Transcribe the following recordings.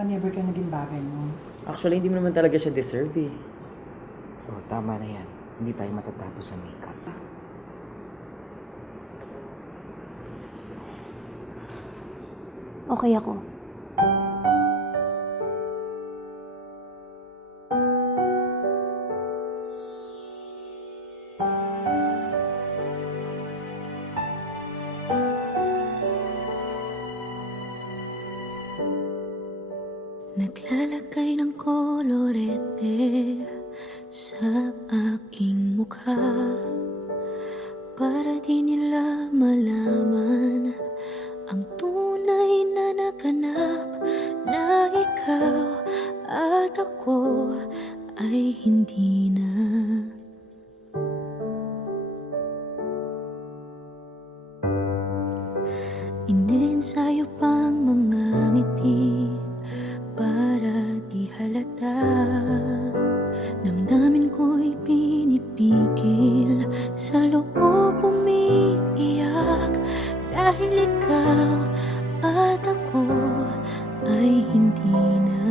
Baka never ka naging bagay mo. Actually, hindi mo naman talaga siya deserve eh. Oh, tama na yan. Hindi tayo matatapos sa makeup. Okay ako. Naglalagay ng kolorete sa aking mukha para di nila malaman ang tunay na naganap, na ikaw at ako ay hindi na. Iniensayo pang mga ngiti para di halata. Damdamin ko'y pinipigil, sa loob umiiyak, dahil ikaw at ako ay hindi na.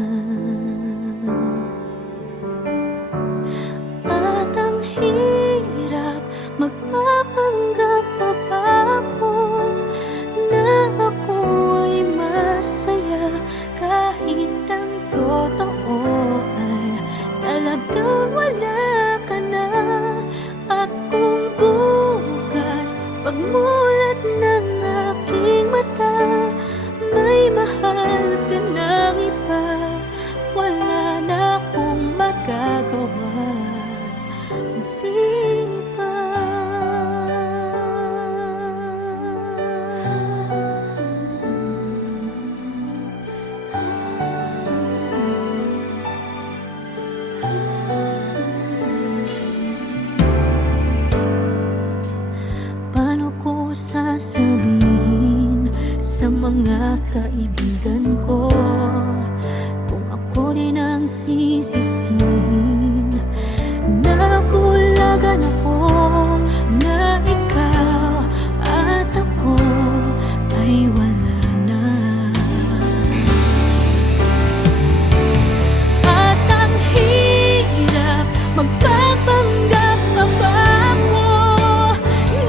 At ang hirap, magpapanggap pa ba ako na ako ay masaya, kahit ang totoo ay talagang wala ka na. At kung bukas pagmulat ng aking mata, may mahal ka ng iba, wala na akong magagawa. Di ba? Paano ko sasabihin sa mga kaibigan ko kung ako din ang sisisihin? Nabulagan ako na ikaw at ako ay wala na. At ang hirap, magpapanggap pa ba ako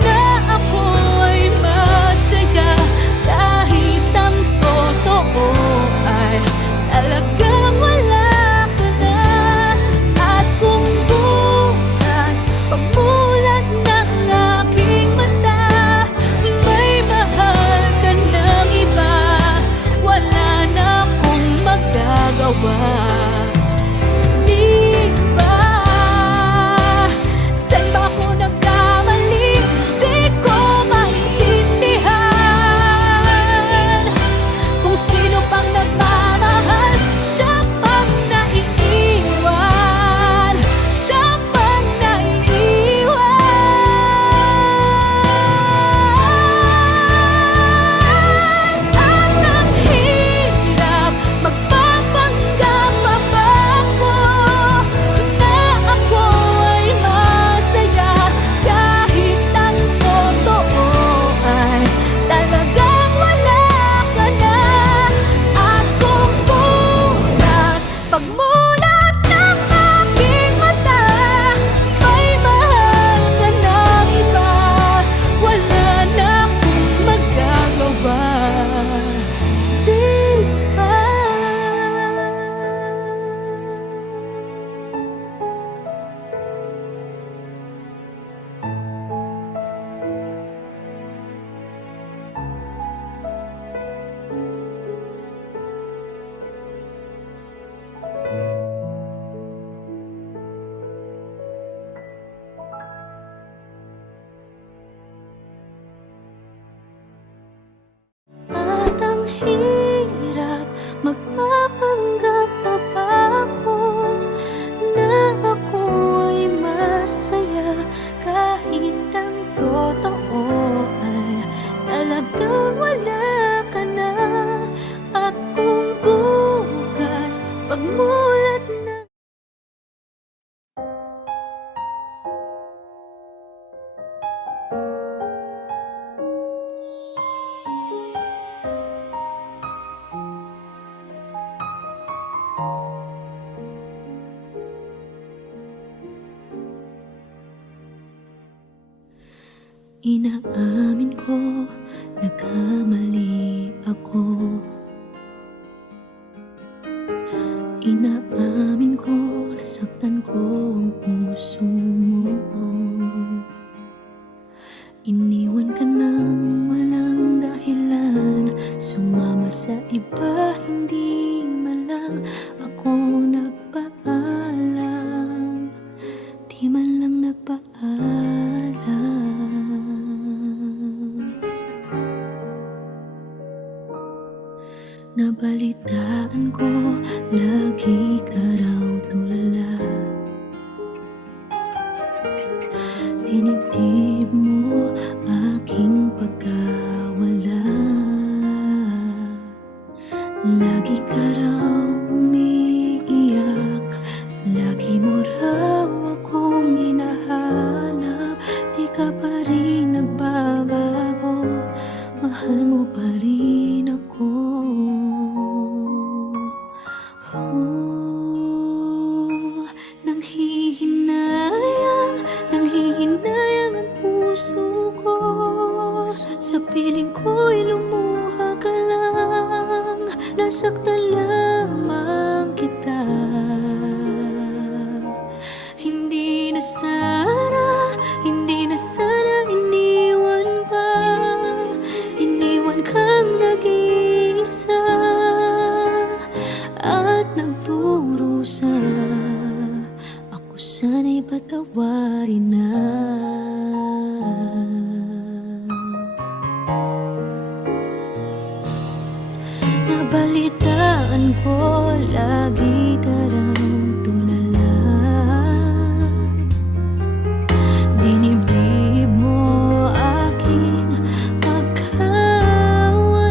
na ako ay masaya, kahit ang totoo ay talagang wala ka na. At kung bukas pagmulat ng aking mata, may mahal ka ng iba, wala na akong magagawa. Di ba? Saan ba ako nagkamali? Di ko maintindihan. Kung sino pang nagmamahal, siya pang naiiwan, siya pang naiiwan. At ang hirap, magpapanggap pa ba ako na ako ay masaya, kahit ang totoo ay talagang wala ka na. At kung bukas pagmulat ng aking mata, may mahal ka ng iba, wala na akong magagawa. Di ba? At ang hirap, magpapanggap pa ba ako na ako ay masaya, kahit ang totoo ay talagang wala ka na. At kung bukas pagmulat ng Inaamin ko, nagkamali ako. Inaamin ko, nasaktan ko ang puso mo. Iniwan ka nang walang dahilan, sumama sa iba, hindi man lang ako nagpaalam. Di man lang nagpaalam. Nabalitaan ko, lagi ka raw tulala. Dinibdib mo aking pagkawala. Lagi ka raw umiiyak, lagi mo raw akong hinahanap. Di ka pa rin nagbabago, mahal mo pa rin ako. Nanghihinayang ang puso ko. Sa piling ko'y lumuha ka lang, nasaktan lamang kita. Hindi na sana iniwan pa. Iniwan kang nag-iisa at nagdurusa. Ako sana'y patawarin na. Nabalitaan ko, lagi ka raw tulala. Dinibdib mo aking pagkawala.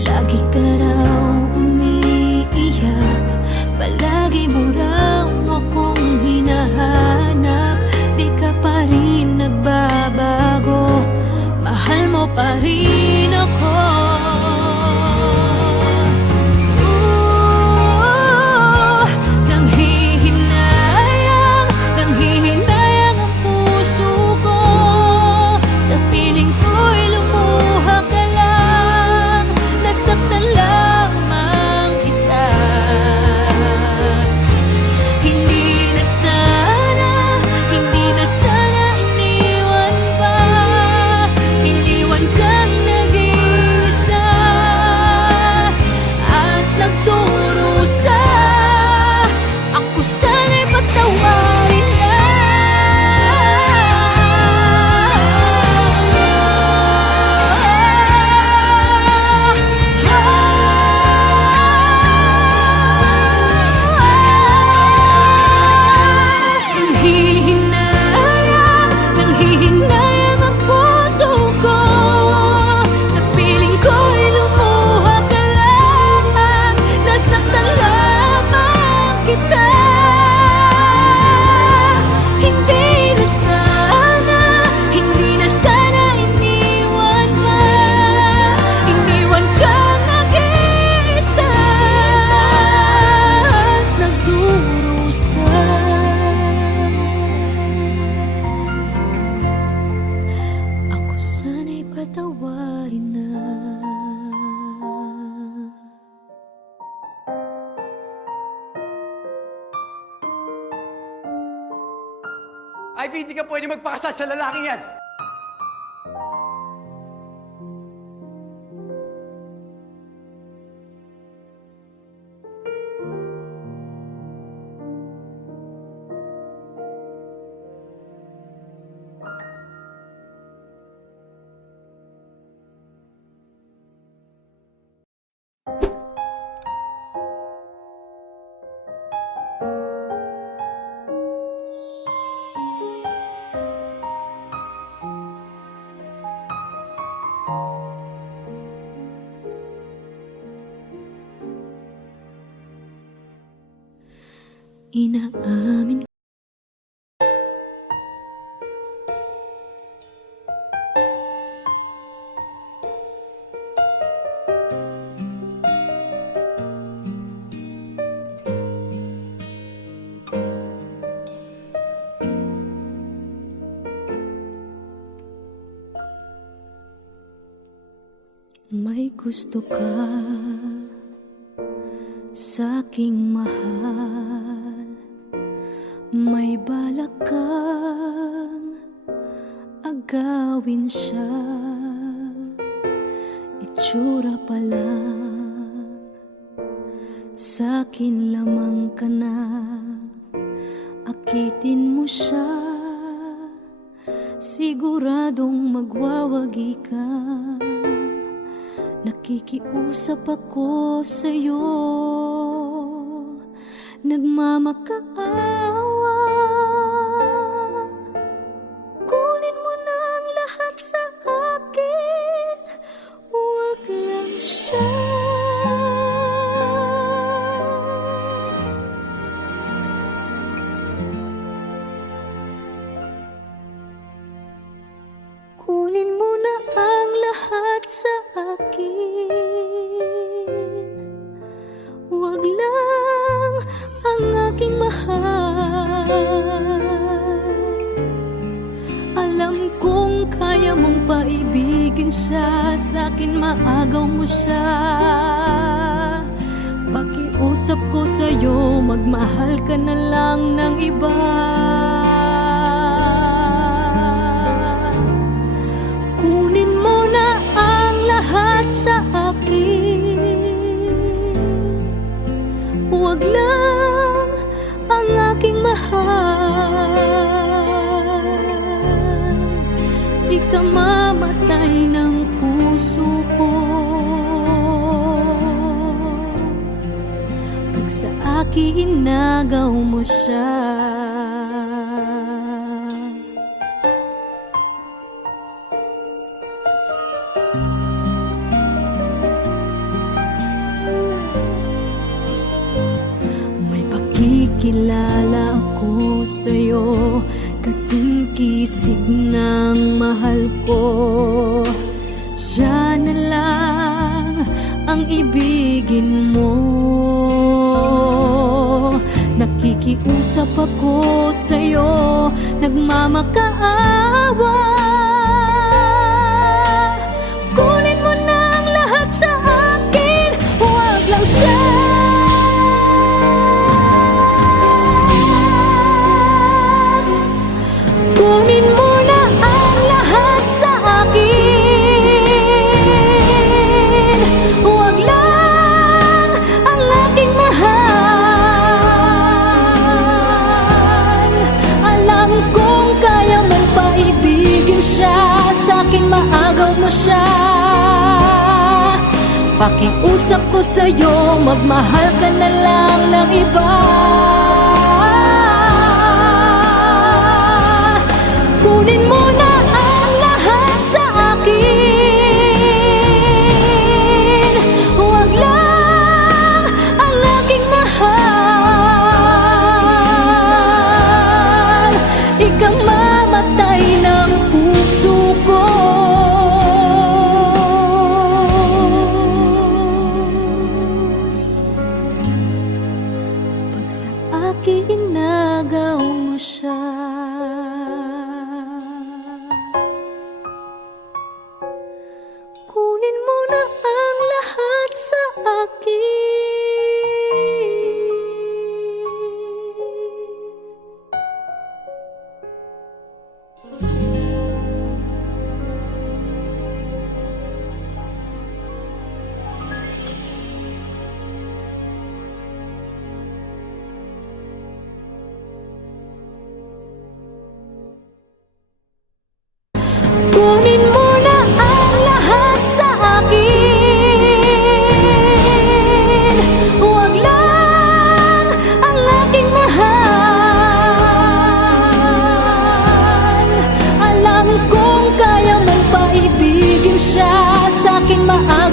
Lagi ka raw umiiyak, palagi mo raw akong hinahanap. Di ka pa rin nagbabago, mahal mo pa rin ako. Nanghihinayang ang puso ko. Sa piling ko'y lumuha ka lang, nasaktan lamang kita. Hindi na sana iniwan pa. Iniwan kang nag-iisa at nagdurusa. Ako sana'y patawarin na. Nanghihinayang ang puso ko. Sa piling ko'y lumuha ka lang, nasaktan lamang kita. Hindi na sana iniwan pa. Iniwan kang nag-iisa at nagdurusa. Ako sana'y patawarin na. Ivy, hindi ka pwede magpakasal sa lalaking yan! Inaamin gusto ka sa'king mahal, may balak kang agawin siya. Itsura pa lang, sa'kin lamang ka na. Akitin mo siya, siguradong magwawagi ka. Nakikiusap ako sa'yo, nagmamakaawa. Kunin mo na ang lahat sa akin, huwag lang siya. Kunin mo na ang lahat sa akin, huwag lang ang aking mahal. Alam kong kaya mong paibigin siya, sa'kin maagaw mo siya. Pakiusap ko sa'yo, magmahal ka na lang ng iba. Kunin mo na ang lahat sa akin, huwag lang ang aking mahal. Ikamamatay ng puso ko pag sa akin inagaw mo siya. May pakikilala ako sa'yo, kasing kisig ng mahal ko. Siya na lang ang ibigin mo. Nakikiusap ako sa'yo, nagmamakaawa. Kunin mo na ang lahat sa akin, huwag lang siya. Kunin mo na ang lahat sa akin, huwag lang ang aking mahal. Alam kong kaya mong paibigin siya, sa'kin maagaw mo siya. Pakiusap ko sa'yo, magmahal ka na lang ng iba. Kunin mo na ang lahat sa akin, huwag lang ang aking mahal. Ikamamatay ng puso ko pag sa akin inagaw mo siya. Kunin mo na ang lahat sa akin. Kunin mo na ang lahat sa akin, huwag lang ang aking mahal. Alam kong kaya mong paibigin siya, sa'kin maagaw.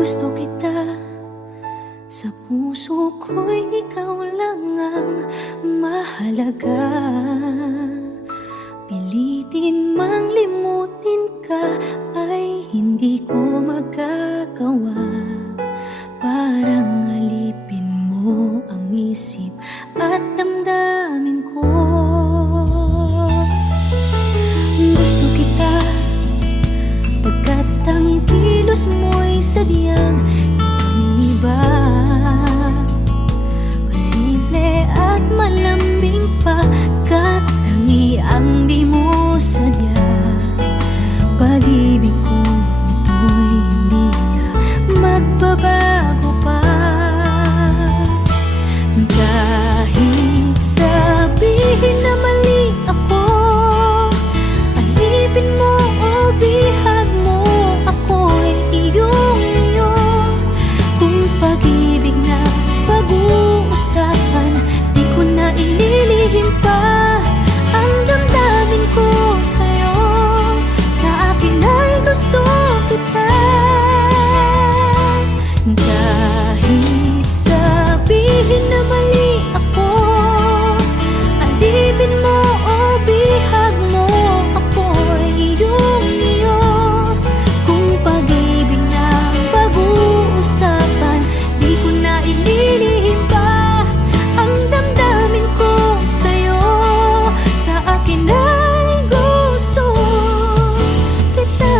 Gusto kita, sa puso ko'y ikaw lang ang mahalaga. Pilitin mang limutin ka ay hindi ko magagawa. isip at damdamin ko. Gusto kita pagkat ang kilos mo'y sadyang ibang-iba, masimple at malambing pa, katangi ang di mo sadya. Pag-ibig ko ito'y hindi na magbabago pa. Kahit sabihin na mali ako, alipin mo o bihag mo, ako'y iyong-iyo. Kung pag-ibig na pag-uusapan, di ko na ililihim pa ang damdamin ko sa'yo. Sa akin ay gusto kita. Kahit sabihin na mali ako, alipin mo o bihag mo, ako'y iyong-iyo. Kung pag-ibig na pag-uusapan, di ko na ililihim pa ang damdamin ko sa'yo. Sa akin ay gusto kita.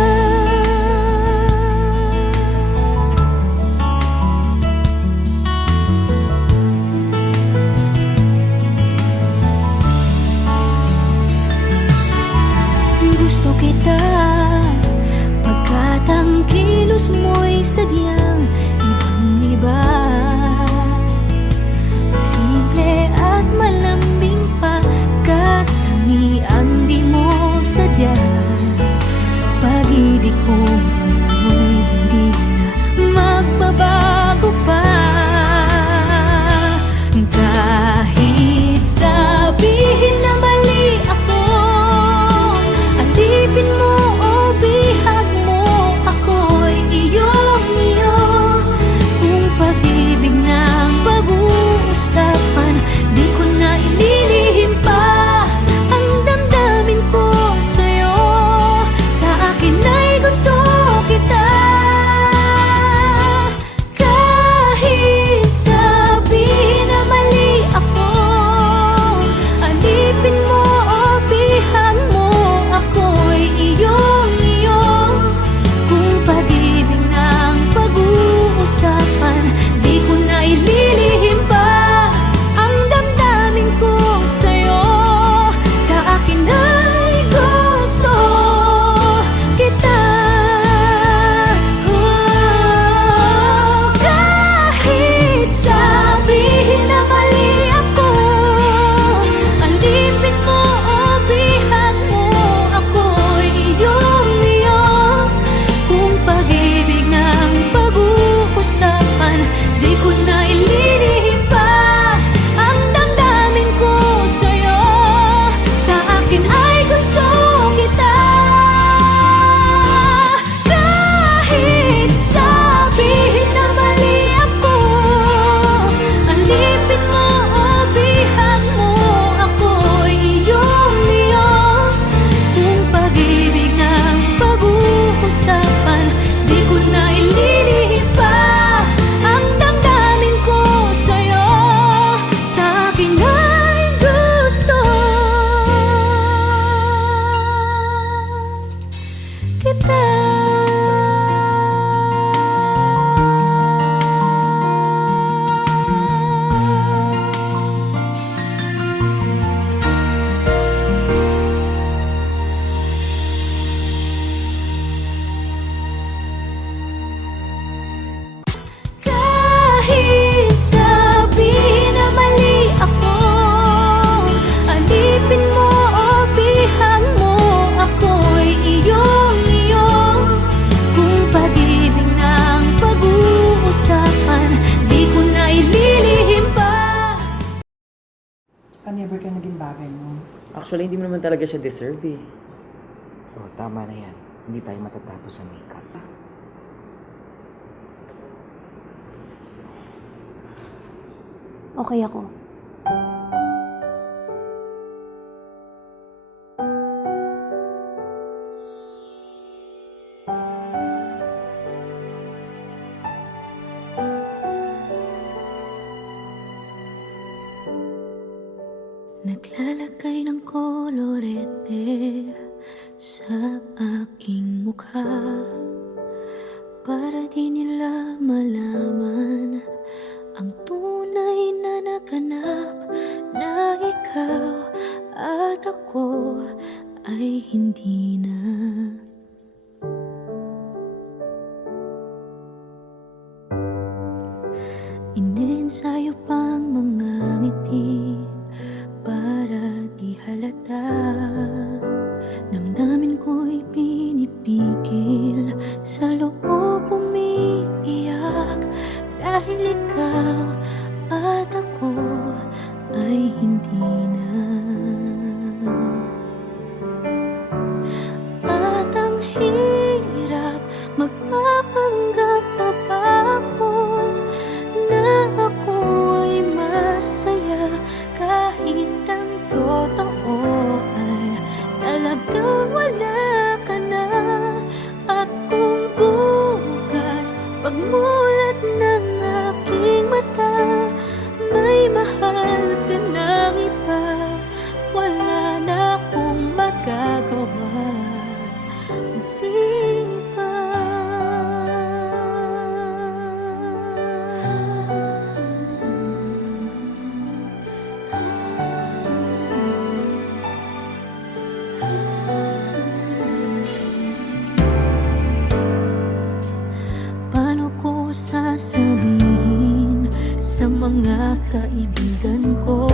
Gusto kita pagkat ang kilos mo'y sadyang ibang-iba, masimple at malambing pa, katangi ang di mo sadya. Pag-ibig ko ito'y hindi na magbabago pa. Kahit sabihin na mali ako, alipin mo o bihag mo, ako'y iyong-iyo. Kung pag-ibig na pag-uusapan, di ko na ililihim pa ang damdamin ko sa'yo. Sa akin ay gusto kita. Kahit sabihin na mali ako, alipin mo o bihag mo, ako'y iyong-iyo. Kung pag-ibig na pag-uusapan, di ko na ililihim pa ang damdamin ko sa'yo. Sa akin ay gusto kita. Kahit sabihin na mali ako, alipin mo o bihag mo, ako'y iyong-iyo. Kung pag-ibig ng pag-uusapan, di ko na ililihim pa ang damdamin ko sa'yo. Sa akin ay gusto kita. Kahit sabihin na mali ako, alipin mo o bihag mo, ako'y iyong-iyo. Kung pag-ibig ng pag-uusapan, di ko na ililihim pa ang damdamin ko sa'yo. Sa akin ay gusto kita. Kahit sabihin na mali ako, alipin mo o bihag mo, ako'y iyong-iyo. Kung pag-ibig ng pag-uusapan, di ko na ililihim pa. Never ka naging bagay mo. Actually, hindi mo naman talaga siya deserve eh. Oh, tama na yan. Hindi tayo matatapos sa makeup. Okay ako. Naglalagay ng kolorete sa aking mukha para di nila malaman ang tunay na naganap, na ikaw at ako ay hindi na. Inensayo pang mga ngiti para di halata. Damdamin ko'y pinipigil, sa loob umiiyak, dahil ikaw at ako ay hindi na. At ang hirap, magpapanggap pa ba ako na ako ay masaya, kahit ang totoo ay talagang wala ka na. At kung bukas pagmulat ng aking mata, may mahal ka ng iba, wala na akong magagawa. Di ba? Paano ko sasabihin sa mga kaibigan ko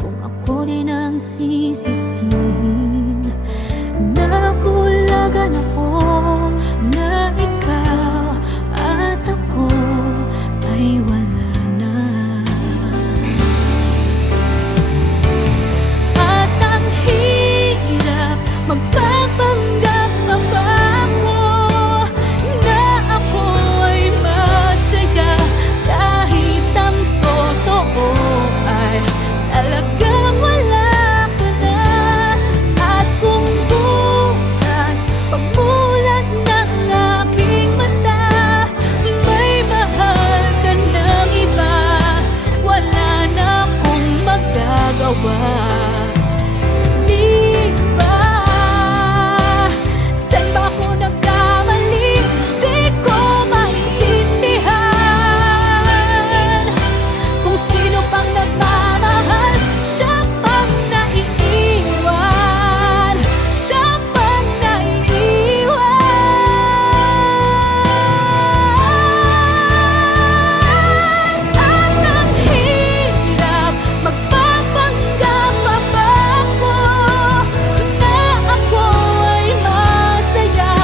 kung ako din ang sisisihin? Nabulagan ako na ikaw at ako ay wala na. At ang hirap, magpapanggap pa ba ako na ako ay masaya, kahit ang totoo ay talagang wala ka na. At kung bukas pagmulat ng aking mata, may mahal ka ng iba, wala na akong magagawa. Di ba? Saan ba ako nagkamali? Di ko maintindihan. Kung sino pang nagmamahal, siya pang naiiwan, siya pang naiiwan. At ang hirap, magpapanggap pa ba ako na ako ay masaya,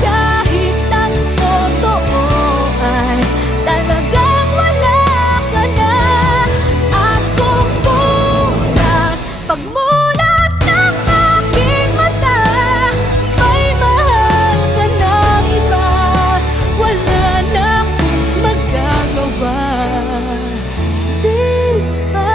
kahit ang totoo ay talagang wala ka na. At kung bukas pagmulat ng aking mata, may mahal ka ng iba, wala na akong magagawa. Di ba?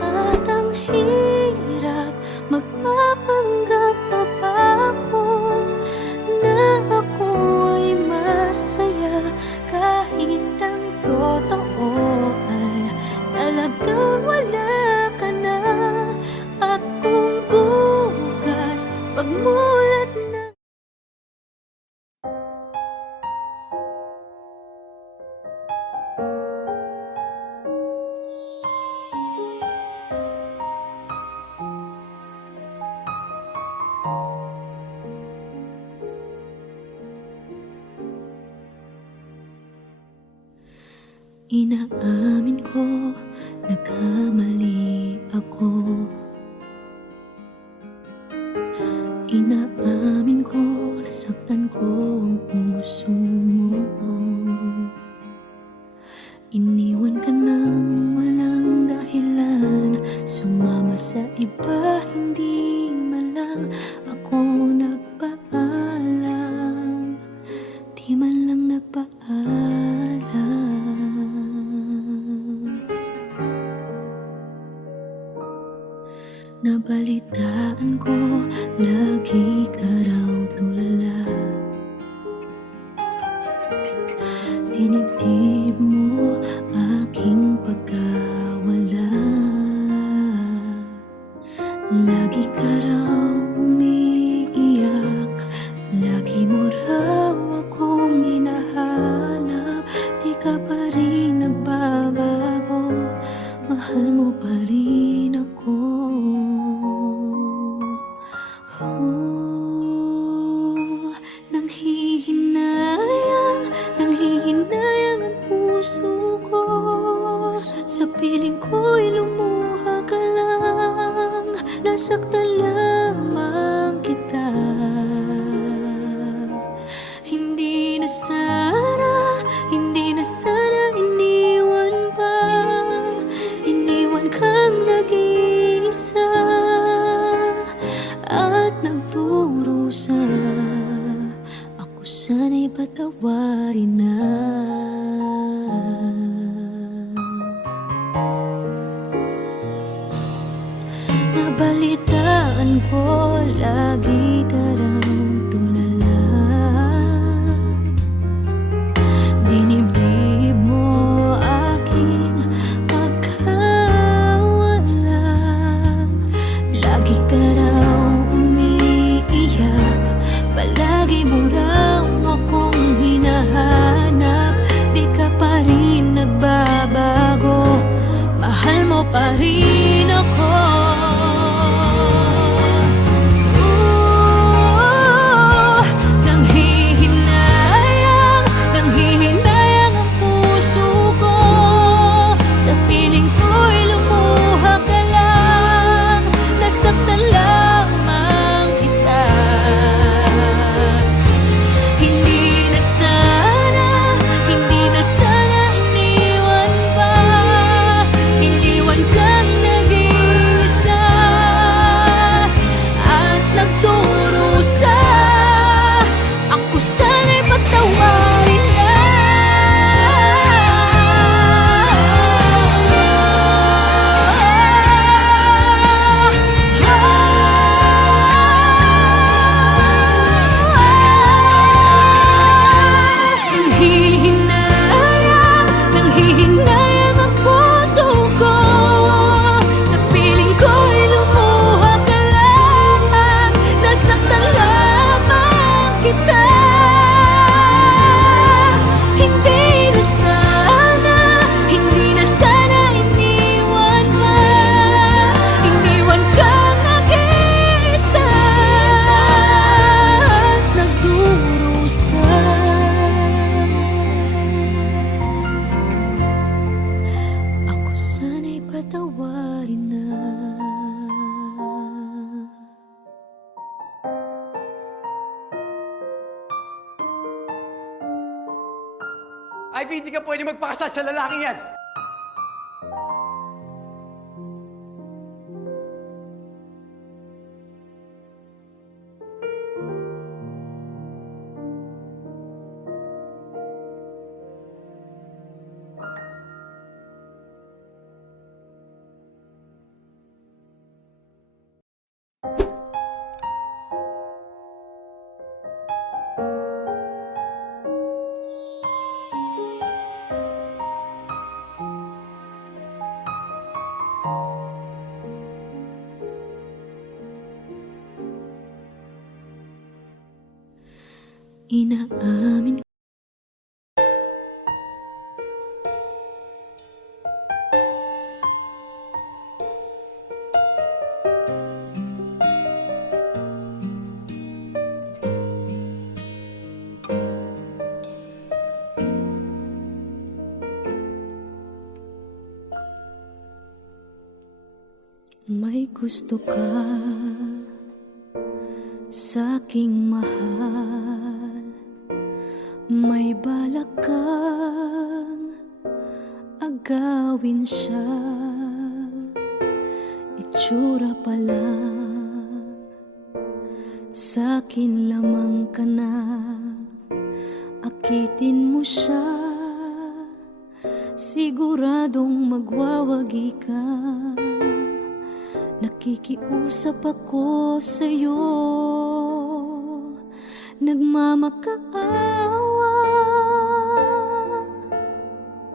At ang hirap, magpapanggap pa ba ako na ako ay masaya, kahit ang totoo ay talagang wala ka na. At kung bukas pagmulat ng inaamin ko, nagkamali ako. Inaamin ko, nasaktan ko ang puso mo. Iniwan ka nang walang dahilan, sumama sa iba, hindi man lang ako nagpaalam. Di man lang nagpaalam. Nabalitaan ko, lagi ka raw tulala. Dinibdib mo aking pagkawala. Lagi ka raw umiiyak, lagi mo raw akong hinahanap. Di ka pa rin nagbabago, mahal mo pa rin ako. Nanghihinayang ang puso ko. Sa piling ko'y lumuha ka lang. Nasaktan lamang kita. Hindi na sana iniwan pa. Iniwan kang nag-iisa at nagdurusa. Ako sana'y patawarin na. Nabalitaan ko, lagi ka raw tulala. Dinibdib mo aking pagkawala. Lagi ka raw umiiyak, palagi mo raw akong hinahanap. Di ka pa rin nagbabago, mahal mo pa rin ako. Nanghihinayang ang puso ko. Sa piling ko'y lumuha ka lang. Nasaktan lamang kita. Hindi na sana iniwan pa. Iniwan kang nag-iisa at nagdurusa. Ako sana'y patawarin na. Nanghihinayang ang puso ko. Sa piling ko'y lumuha ka lang. Nasaktan lamang kita. Hindi na sana iniwan pa. Iniwan kang nag-iisa at nagdurusa. Ako sana'y patawarin na. Ivy, hindi ka pwede magpakasal sa lalaking yan! Inaamin may gusto ka sa'king mahal. May balak kang agawin siya. itsura pa lang, sa'kin lamang ka na. Akitin mo siya, siguradong magwawagi ka. Nakikiusap ako sa'yo, nagmamakaawa.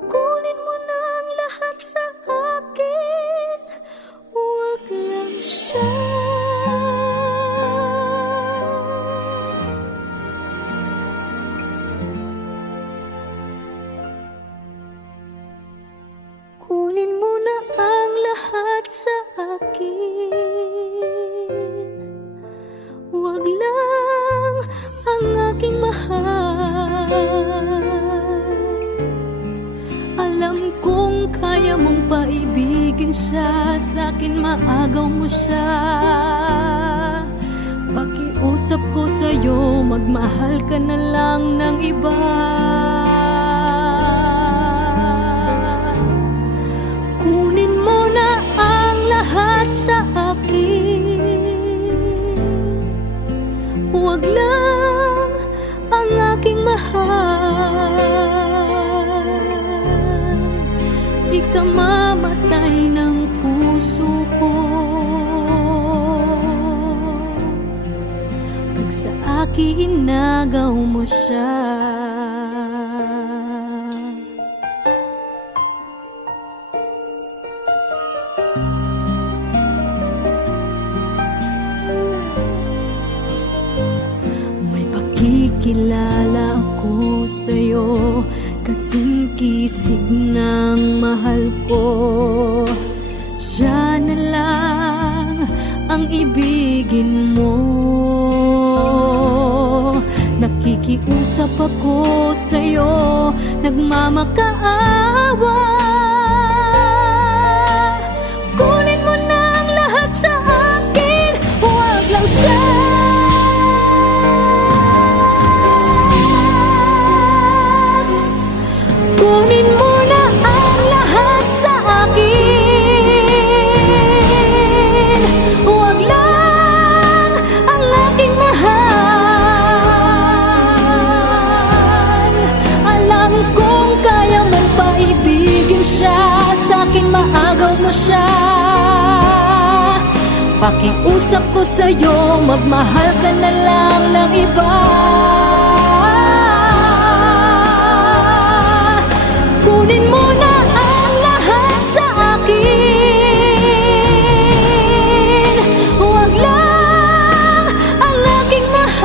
Kunin mo na ang lahat sa akin, huwag lang siya. Kunin mo na ang lahat sa akin, huwag lang ang aking mahal. Alam kong kaya mong paibigin siya, sa'kin maagaw mo siya. Pakiusap ko sa'yo, magmahal ka na lang ng iba. Kunin mo na ang lahat sa akin, huwag lang ang aking mahal. Ikamamatay ng puso ko pag sa akin inagaw mo siya. Kilala ako sa'yo, kasing kisig ng mahal ko. Siya na lang ang ibigin mo. Nakikiusap ako sa'yo, nagmamakaawa. Kunin mo na ang lahat sa akin, huwag lang siya. Kunin mo na ang lahat sa akin, huwag lang ang aking mahal. Alam kong kaya mong paibigin siya, sa'kin maagaw mo siya. Pakiusap ko sa'yo, magmahal ka na lang ng iba. Kunin mo na ang lahat sa akin, huwag lang ang aking mahal.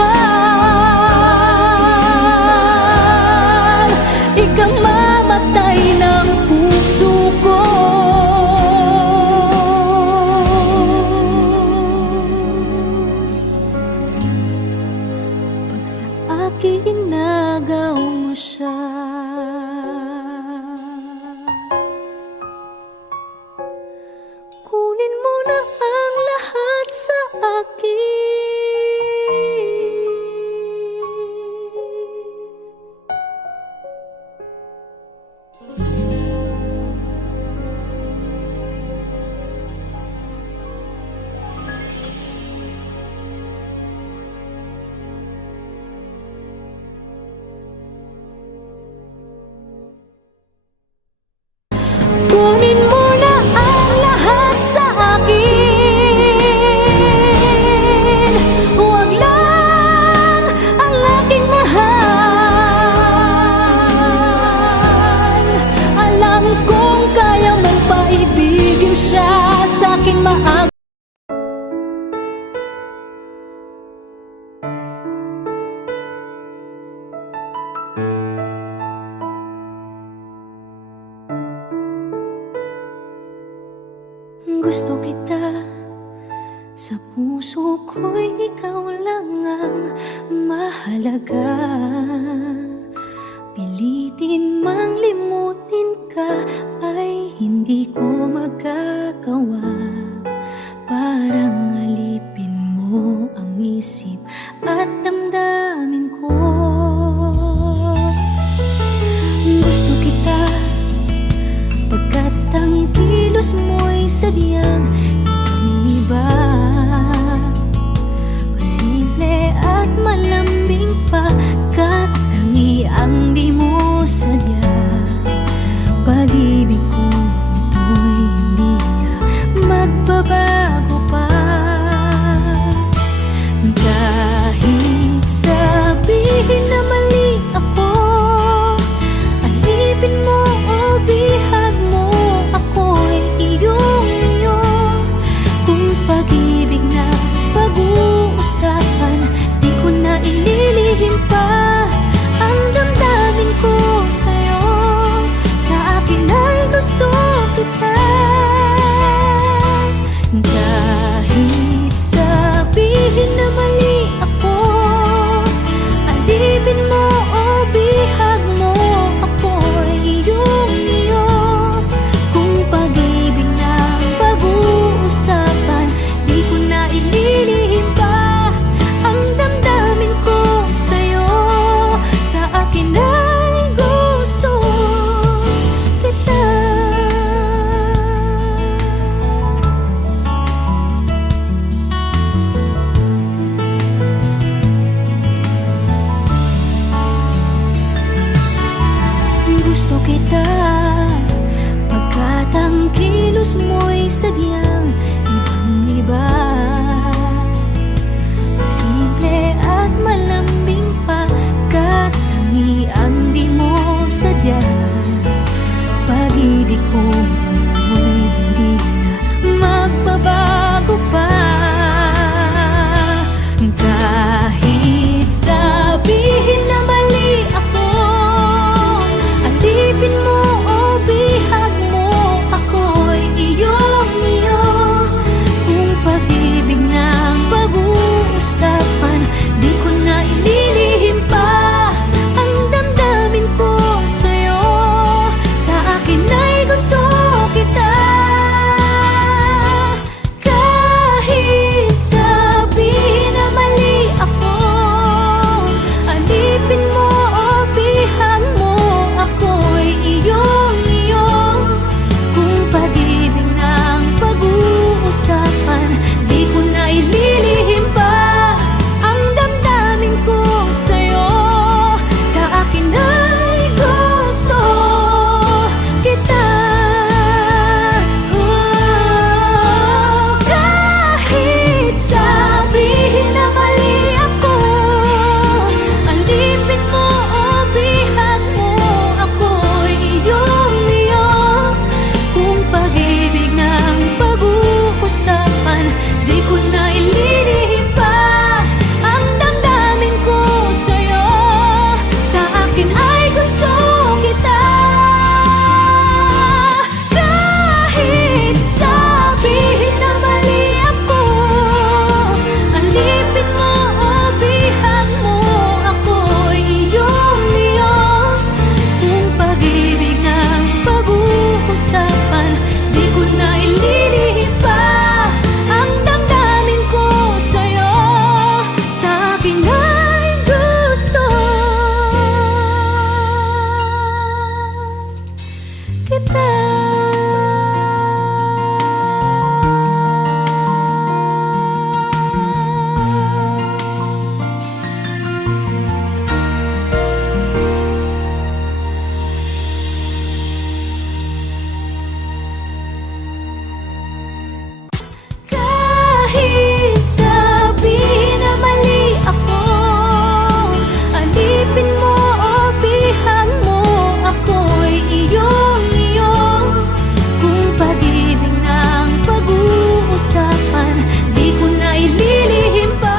Ikamamatay ng puso ko pag sa akin inagaw mo siya. Kunin mo na ang lahat sa akin. Kunin mo na ang lahat sa akin, huwag lang ang aking mahal. Alam kong kaya mong paibigin siya, sa'kin maagaw. Gusto kita, sa puso ko'y ikaw lang ang mahalaga. Pilitin mang limutin ka ay hindi ko magagawa. Parang alipin mo ang isip at damdamin ko. Gusto kita pagkat ang kilos mo'y sadyang pag-ibig na pag-uusapan, di ko na ililihim pa ang damdamin ko sa'yo. Sa akin ay gusto kita. Kahit sabihin na mali ako, alipin mo o bihag mo, ako'y iyong-iyo. Kung pag-ibig na pag-uusapan, di ko na ililihim pa ang damdamin ko sa'yo. Sa akin ay gusto kita. Gusto kita pagkat ang kilos mo'y sadyang ibang-iba. Simple at malambing pagkatangian, di mo sadya. Pag-ibig kong ito'y hindi na magbabago pa. Kahit sabihin na mali ako, alipin mo o bihag mo, ako'y iyong-iyo. Kung pag-ibig na pag-uusapan, di ko na ililihim pa ang damdamin ko sa'yo. Sa akin ay gusto kita. Kahit sabihin na mali ako, alipin mo o bihag mo, ako'y iyong-iyo. Kung pag-ibig ng pag-uusapan, di ko na ililihim pa ang damdamin ko sa'yo. Sa akin ay gusto kita. Kahit sabihin na mali ako, alipin mo o bihag mo, ako'y iyong-iyo. Kung pag-ibig ng pag-uusapan, di ko na ililihim pa ang damdamin ko sa'yo. Sa akin ay gusto kita. Kahit sabihin na mali ako, alipin mo o bihag mo, ako'y iyong-iyo. Kung pag-ibig ng pag-uusapan, di ko na ililihim pa ang damdamin ko sa'yo. Sa akin ay gusto kita. Kahit sabihin na mali ako, alipin mo o bihag mo, ako'y iyong-iyo. Kung pag-ibig ng pag-uusapan, di ko na ililihim pa.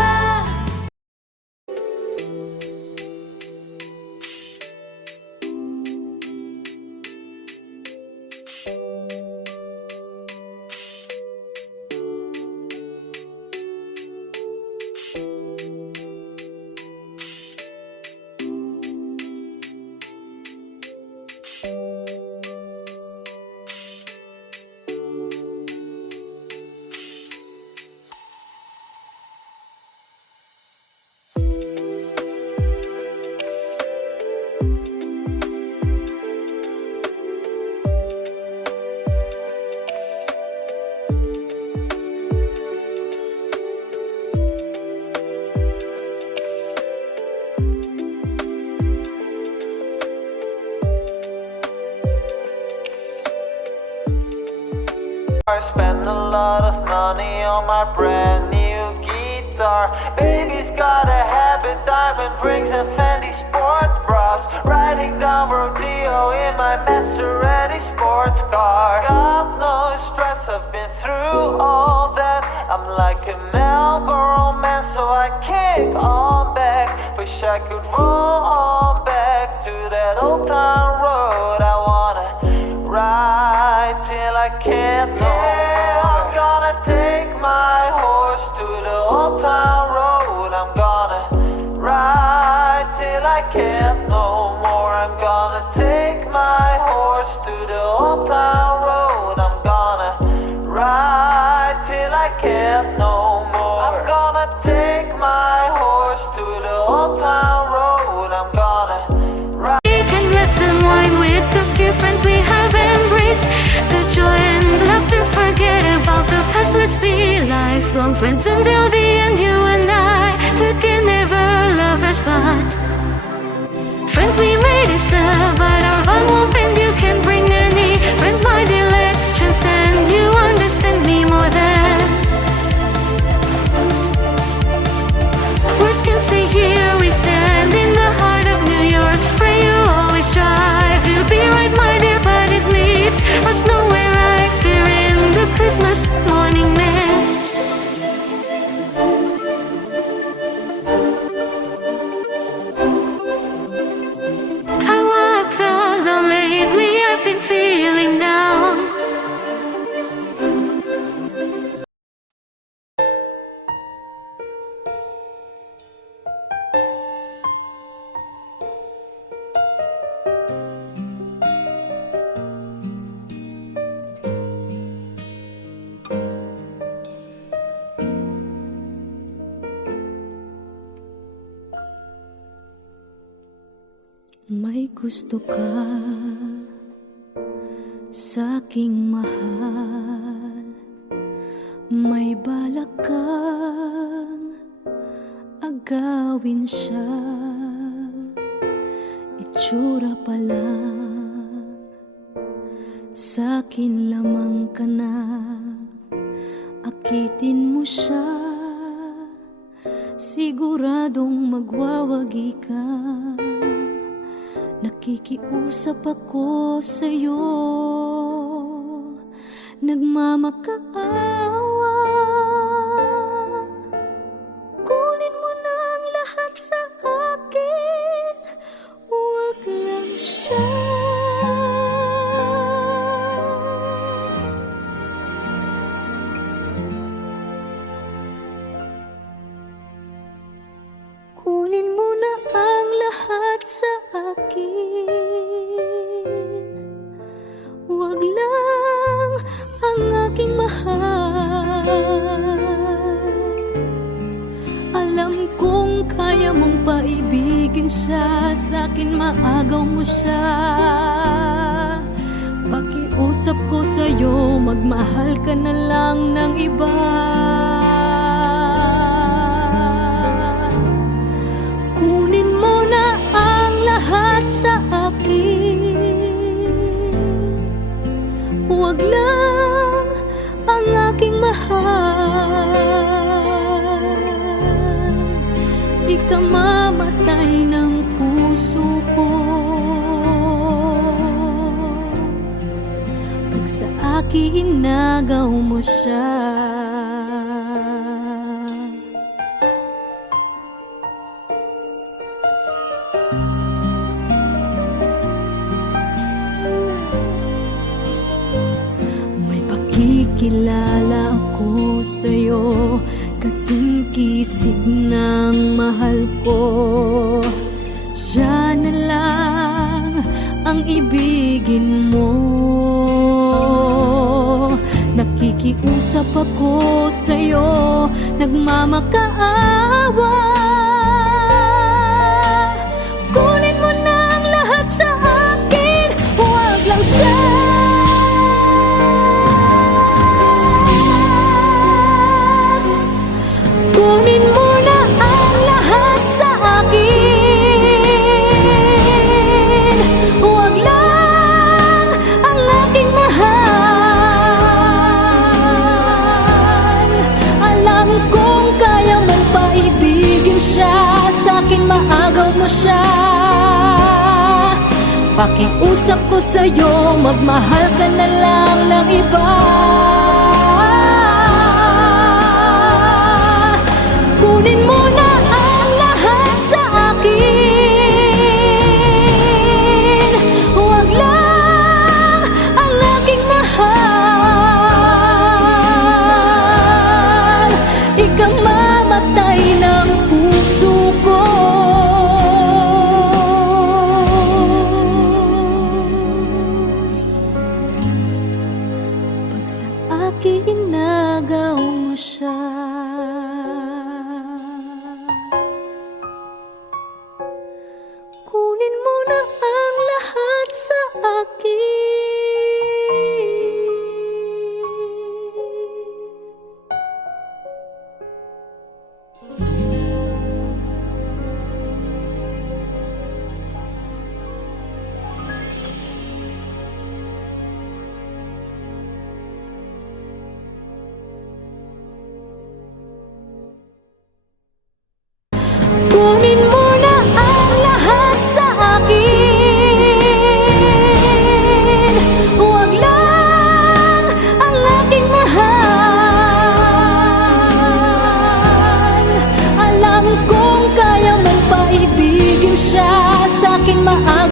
Spend a lot of money on my brand new guitar. Baby's got a habit, diamond rings and Fendi sports bras. Riding down rodeo in my Maserati sports car. God knows stress, I've been through all that. I'm like a Marlboro man, so I kick on back. Wish I could roll on back to that old town road. I wanna ride till I can't no more. I'm gonna take my horse to the old town road. I'm gonna ride till I can't no more. I'm gonna take my horse to the old town road. I'm gonna ride till I can't no more. I'm gonna take my horse to the old town road. I'm gonna ride. We can let's unwind with the few friends we have embraced. The joy and laughter, forget about the past. Let's be lifelong friends until the end. You and I together, never lovers, but friends we may disturb, but our bond won't bend. You can bring any friend, my dear, let's transcend. You understand me more than words can say. Here we stand in the heart of New York. Spray, you always strive. You'll be right, my dear, but it leads us nowhere. I fear in the Christmas morning mist. I walked alone lately, I've been feeling down. May gusto ka sa'king mahal, may balak kang agawin siya. Itsura pa lang, sa'kin lamang ka na. Akitin mo siya, siguradong magwawagi ka. Nakikiusap ako sa'yo, nagmamakaawa. Kunin mo na ang lahat sa akin, huwag lang siya. Kunin mo na ang lahat sa akin, huwag lang ang aking mahal. Alam kong kaya mong paibigin siya, sa'kin maagaw mo siya. Pakiusap ko sa'yo, magmahal ka na lang ng iba. Kunin mo na ang lahat sa akin, huwag lang ang aking mahal. Ikamamatay ng puso ko pag sa akin inagaw mo siya. Kilala ako sa'yo, kasing kisig ng mahal ko. Siya na lang ang ibigin mo. Nakikiusap ako sa'yo, nagmamakaawa. Kunin mo na ang lahat sa akin, huwag lang siya. Kunin mo na ang lahat sa akin, huwag lang ang aking mahal. Alam kong kaya mong paibigin siya, sa'kin maagaw mo siya. Pakiusap ko sa'yo, magmahal ka na lang ng iba. sa'kin maaga